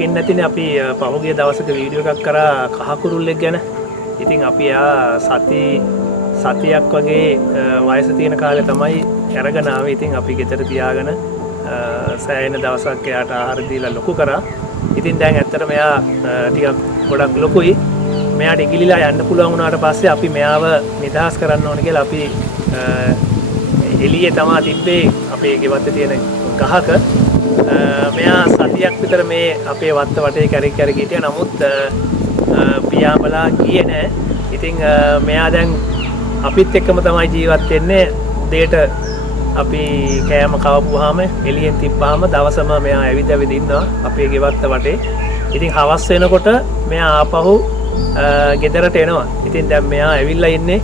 දකින්න ඇතිනේ අපි පහුගිය දවසක වීඩියෝ එකක් කරා කහකුරුල්ලෙක් ගැන. ඉතින් අපි සතියක් වගේ වයස තියෙන කාලේ තමයි අරගෙන ආවේ. ඉතින් අපි ගෙදර තියාගෙන සෑහෙන දවසක් එයාට ආහාර දීලා ලොකු කරා. ඉතින් දැන් ඇත්තට මෙයා ටිකක් ගොඩක් ලොකුයි. මෙයාට ඉගිලිලා යන්න පුළුවන් වුණාට පස්සේ අපි මෙයාව නිදහස් කරන්න ඕන කියලා අපි එළියේ තමා තිබ්බේ අපේ ගෙවත්තේ තියෙන ගහක. මෙයා සතියක් විතර මේ අපේ වත්ත වටේ කැරි හිටියා. නමුත් පියාඹලා ගියේ නෑ. ඉතින් මෙයා දැන් අපිත් එක්කම තමයි ජීවත් වෙන්නේ. උදේට අපි කෑම කවපුවාම එළියෙන් තිබ්බාම දවසම මෙයා ඇවිද ඉන්නවා අපේ ගෙවත්ත වටේ. ඉතින් හවස් වෙනකොට මෙයා ආපහු ගෙදරට එනවා. ඉතින් දැන් මෙයා ඇවිල්ලා ඉන්නේ